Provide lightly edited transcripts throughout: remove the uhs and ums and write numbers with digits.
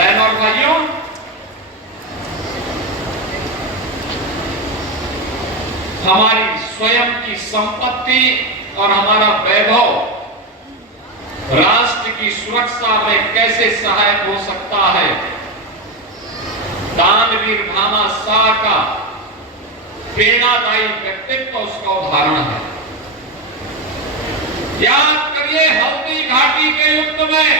बहनों और भाइयों, हमारी स्वयं की संपत्ति और हमारा वैभव राष्ट्र की सुरक्षा में कैसे सहायक हो सकता है, दानवीर भामा शाह का प्रेरणादायी व्यक्तित्व उसका उदाहरण है। याद करिए, हल्दी घाटी के युद्ध में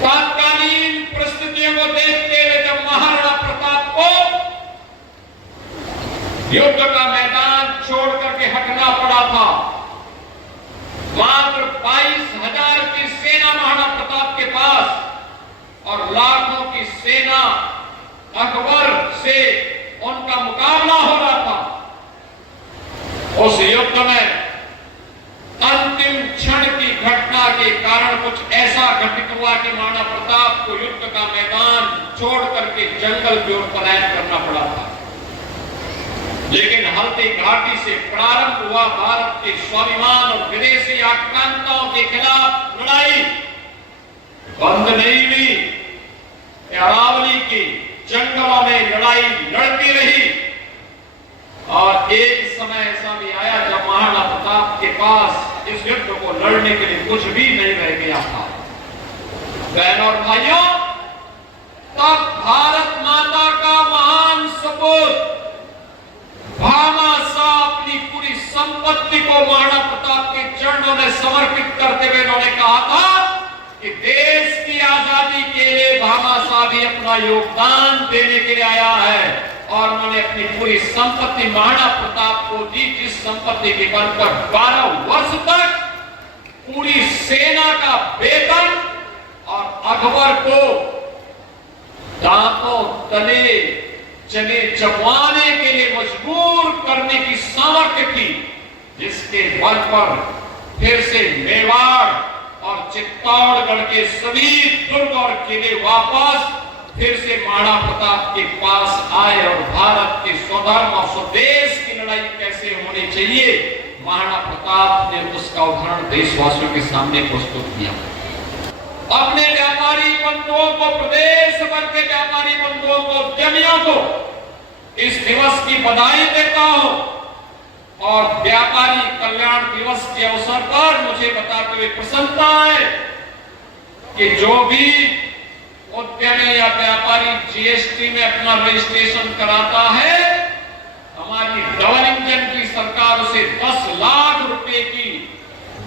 तत्कालीन परिस्थितियों को देखते हुए जब महाराणा प्रताप को युद्ध का मैदान छोड़ करके हटना पड़ा था, मात्र 22,000 की सेना महाराणा प्रताप के पास और लाखों की सेना अकबर से उनका मुकाबला हो रहा था। उस युद्ध में अंतिम क्षण की घटना के कारण कुछ ऐसा घटित हुआ कि महाराणा प्रताप को युद्ध का मैदान छोड़ करके जंगल की ओर पलायन करना पड़ा था। लेकिन हल्दी घाटी से प्रारंभ हुआ भारत के स्वाभिमान और विदेशी आक्रांताओं के खिलाफ लड़ाई बंद नहीं हुई। अरावली के जंगलों में लड़ाई लड़ती रही और एक समय ऐसा भी आया जब महाराणा प्रताप के पास इस युद्ध को लड़ने के लिए कुछ भी नहीं रह गया था। बहनों और भाइयों, तब भारत माता का महान सपूत भामा शाह अपनी पूरी संपत्ति को महाराणा प्रताप के चरणों में समर्पित करते हुए उन्होंने कहा था कि देश की आजादी के लिए भामा शाह भी अपना योगदान देने के लिए आया है। और उन्होंने अपनी पूरी संपत्ति महाराणा प्रताप को दी, जिस संपत्ति के बल पर 12 वर्ष तक पूरी सेना का वेतन और अकबर को दांतों तले चने चबवाने के लिए मजबूर करने की सामर्थ्य थी, जिसके बल पर फिर से मेवाड़ और चित्तौड़गढ़ के सभी दुर्ग और किले वापस फिर से महाराणा प्रताप के पास आए और भारत के स्वधर्म और स्वदेश की लड़ाई कैसे होनी चाहिए, महाराणा प्रताप ने उसका उदाहरण देशवासियों के सामने प्रस्तुत किया। अपने व्यापारी बंधुओं को, प्रदेश भर के व्यापारी बंधुओं को, उद्यमियों को इस दिवस की बधाई देता हूं और व्यापारी कल्याण दिवस के अवसर पर मुझे बताते हुए प्रसन्नता है कि जो भी उद्यमी या व्यापारी जीएसटी में अपना रजिस्ट्रेशन कराता है, हमारी डबल इंजन की सरकार उसे 10 लाख रुपए की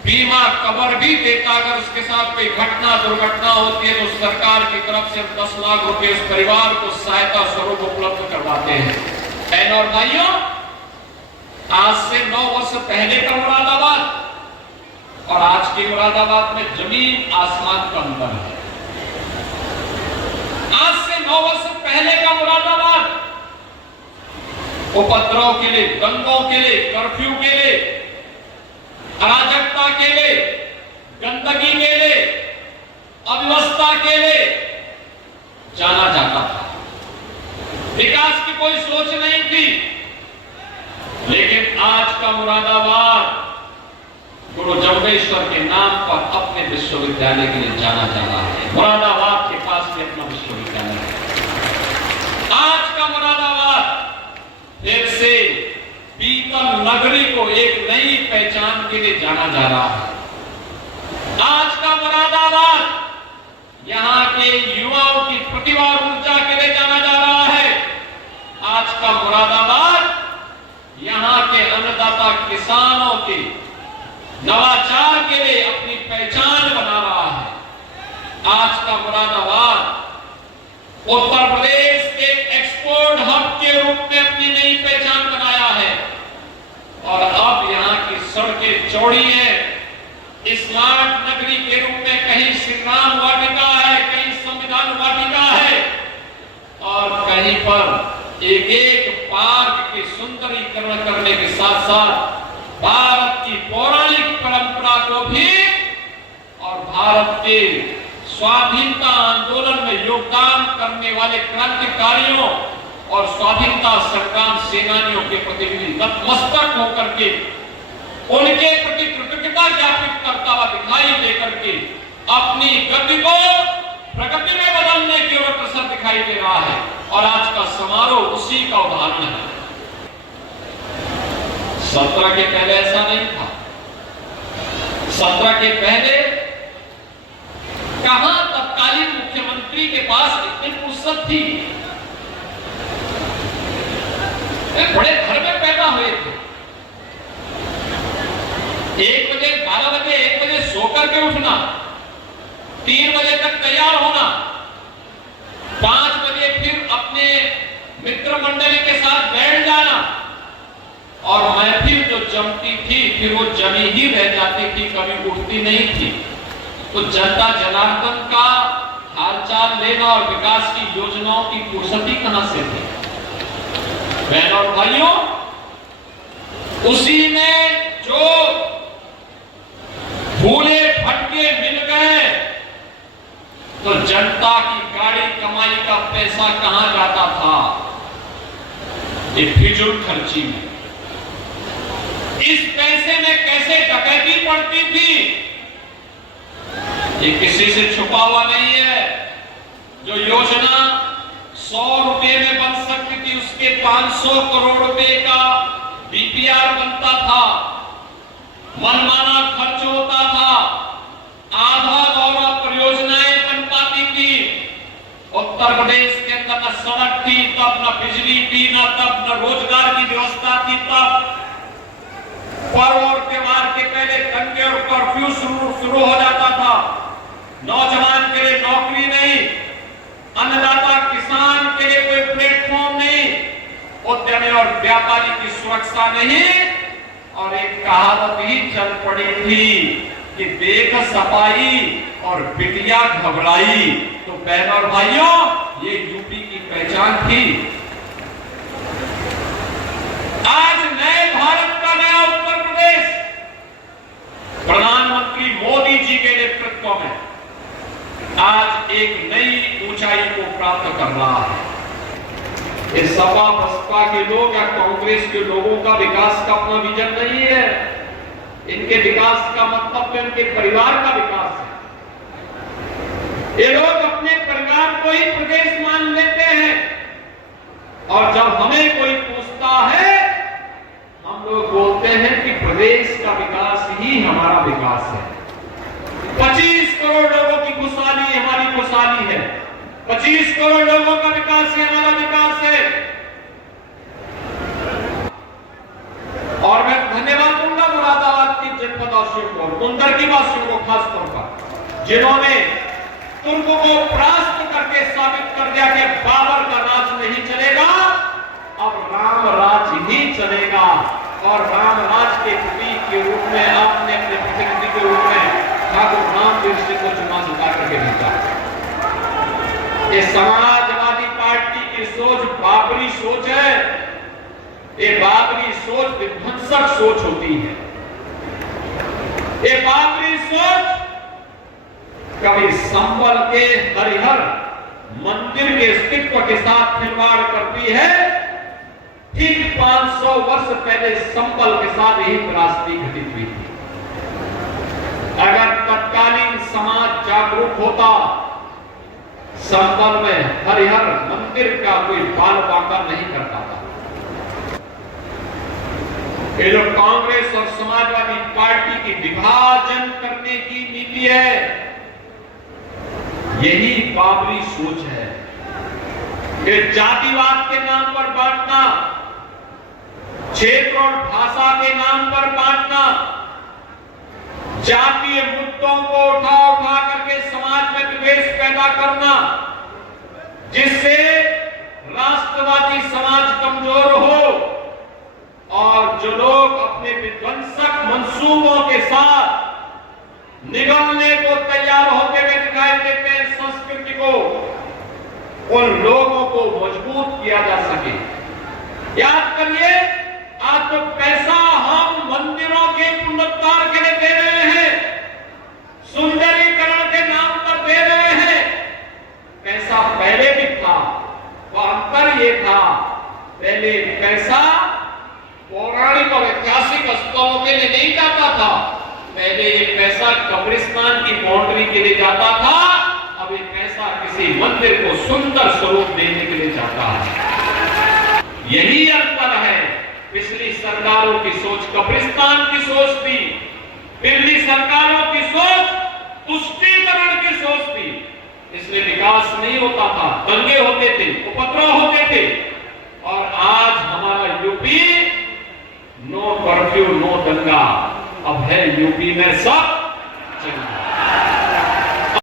बीमा कवर भी देता। अगर उसके साथ कोई घटना दुर्घटना होती है तो सरकार की तरफ से 10 लाख रुपए उस परिवार को सहायता स्वरूप उपलब्ध करवाते हैं। बहनों और भाइयों, आज से 9 वर्ष पहले का मुरादाबाद और आज के मुरादाबाद में जमीन आसमान का अंतर है। आज से 9 वर्ष पहले का मुरादाबाद उपद्रव के लिए, दंगों के लिए, कर्फ्यू के लिए, अराजकता के लिए, गंदगी के लिए, अव्यवस्था के लिए जाना जाता था। विकास की कोई सोच नहीं थी। लेकिन आज का मुरादाबाद गुरु जम्बेश्वर के नाम पर अपने विश्वविद्यालय के लिए जाना जा रहा है। मुरादाबाद के पास भी अपना विश्वविद्यालय है। आज का मुरादाबाद फिर से पीतल नगरी को एक नई पहचान के लिए जाना जा रहा है। आज का मुरादाबाद यहाँ के युवाओं की प्रतिभा और ऊर्जा के लिए जाना जा रहा है। आज का मुरादाबाद यहाँ के अन्नदाता किसानों के नवाचार के लिए अपनी पहचान बना रहा है। आज का मुरादाबाद उत्तर प्रदेश के एक्सपोर्ट हब के रूप में अपनी नई पहचान बनाया है और अब यहाँ की सड़कें चौड़ी हैं। स्मार्ट नगरी के रूप में कहीं श्री राम वाटिका है, कहीं संविधान वाटिका है और कहीं पर एक एक पार्क के सुंदरीकरण करने के साथ साथ भारत की पौराणिक परंपरा को भी और भारत के स्वाधीनता आंदोलन में योगदान करने वाले क्रांतिकारियों और स्वाधीनता संग्राम सेनानियों के प्रतिनिधि नतमस्तक होकर के उनके प्रति कृतज्ञता ज्ञापित करता हुआ दिखाई देकर के अपनी गति को प्रगति में बदलने की ओर अग्रसर दिखाई दे रहा है और आज का समारोह उसी का उदाहरण है। 17 के पहले ऐसा नहीं था। 17 के पहले कहां तत्कालीन मुख्यमंत्री के पास इतनी फुर्सत थी। एक बड़े घर में पैदा हुए थे। 1 बजे 12 बजे 1 बजे सोकर के उठना, 3 बजे तक तैयार होना, 5 बजे फिर अपने मित्र मंडली के साथ बैठ जाना और महफिल जो जमती थी फिर वो जमी ही रह जाती थी, कभी उठती नहीं थी। तो जनता जनार्दन का हालचाल लेना और विकास की योजनाओं की फुर्सती कहां से थी। बहनों और भाइयों, उसी में जो फूले फटके मिल गए तो जनता की गाड़ी कमाई का पैसा कहां जाता था? ये फिजूल खर्ची में। इस पैसे में कैसे डकैती पड़ती थी ये किसी से छुपा हुआ नहीं है। जो योजना 100 रुपए में बन सकती थी उसके 500 करोड़ रुपए का बीपीआर बनता था, मनमाना खर्च होता था, आधा दौरा परियोजनाएं बन पाती थी। उत्तर प्रदेश के अंदर न सड़क थी, तब न बिजली थी, न तब न रोजगार की व्यवस्था थी। तब पर्व और त्योहार के पहले दंगे और कर्फ्यू शुरू हो जाता था। नौजवान के लिए नौकरी नहीं, अन्नदाता किसान के लिए कोई प्लेटफॉर्म नहीं, उद्यमी और व्यापारी की सुरक्षा नहीं, और एक कहावत ही चल पड़ी थी कि देख सफाई और बिटिया घबराई। तो बहनों और भाइयों, ये यूपी की पहचान थी। आज नए भारत का नया उत्तर प्रदेश प्रधानमंत्री मोदी जी के नेतृत्व में आज एक नई ऊंचाई को प्राप्त कर रहा है। ये सपा बसपा के लोग या कांग्रेस के लोगों का विकास का अपना विजन नहीं है। इनके विकास का मतलब तो इनके परिवार का विकास है। ये लोग अपने परिवार को ही प्रदेश मान लेते हैं और जब हमें कोई पूछता है हम लोग बोलते हैं कि प्रदेश का विकास ही हमारा विकास है। 25 करोड़ लोगों की खुशहाली हमारी खुशहाली है, 25 करोड़ लोगों का विकास ही हमारा विकास है। और मैं धन्यवाद दूंगा मुरादाबाद की जनपद वासियों को, कुंदर की वासियों को खासतौर पर, जिन्होंने तुर्क को परास्त करके साबित कर दिया कि बाबर का राज नहीं चलेगा, अब राम राज ही चलेगा। और राम राज के प्रतीक के रूप में आपने अपने प्रतिनिधि के रूप में ठाकुर रामवीर सिंह को चुनाव जिता करके भेजा। ये समाजवादी पार्टी की सोच बाबरी सोच है। ये बाबरी सोच विध्वंसक सोच होती है। ये बाबरी सोच कभी संबल के हरिहर मंदिर के अस्तित्व के साथ खिलवाड़ करती है। ठीक 500 वर्ष पहले संबल के साथ यही त्रासदी घटित हुई थी। अगर तत्कालीन समाज जागरूक होता, संबल में हरिहर मंदिर का कोई बाल बांका नहीं करता था। ये जो कांग्रेस और समाजवादी पार्टी की विभाजन करने की नीति है, यही बाबरी सोच है। ये जातिवाद के नाम पर बांटना, क्षेत्र और भाषा के नाम पर बांटना, जातीय मुद्दों को उठा उठा करके समाज में विद्वेष पैदा करना, जिससे राष्ट्रवादी समाज कमजोर हो और जो लोग अपने विध्वंसक मंसूबों के साथ निगलने को तैयार होते हुए दिखाई देते हैं संस्कृति को, उन लोगों को मजबूत किया जा सके। याद करिए, आज तो पैसा हम मंदिरों के पुनरुद्धार के लिए दे रहे हैं, सुंदरीकरण के नाम पर दे रहे हैं। पैसा पहले भी था, वो अंतर ये था, पहले पैसा पौराणिक और ऐतिहासिक स्थलों के लिए नहीं जाता था। पहले ये पैसा कब्रिस्तान की बाउंड्री के लिए जाता था, अब ये पैसा किसी मंदिर को सुंदर स्वरूप देने के लिए चाहता है। यही अंतर है पिछली सरकारों की सोच, कब्रिस्तान की सोच थी, दिल्ली सरकारों की सोच तुष्टीकरण की सोच थी, इसलिए विकास नहीं होता था, दंगे होते थे, उपद्रव होते थे। और आज हमारा यूपी नो कर्फ्यू नो दंगा, अब है यूपी में सब चंगा।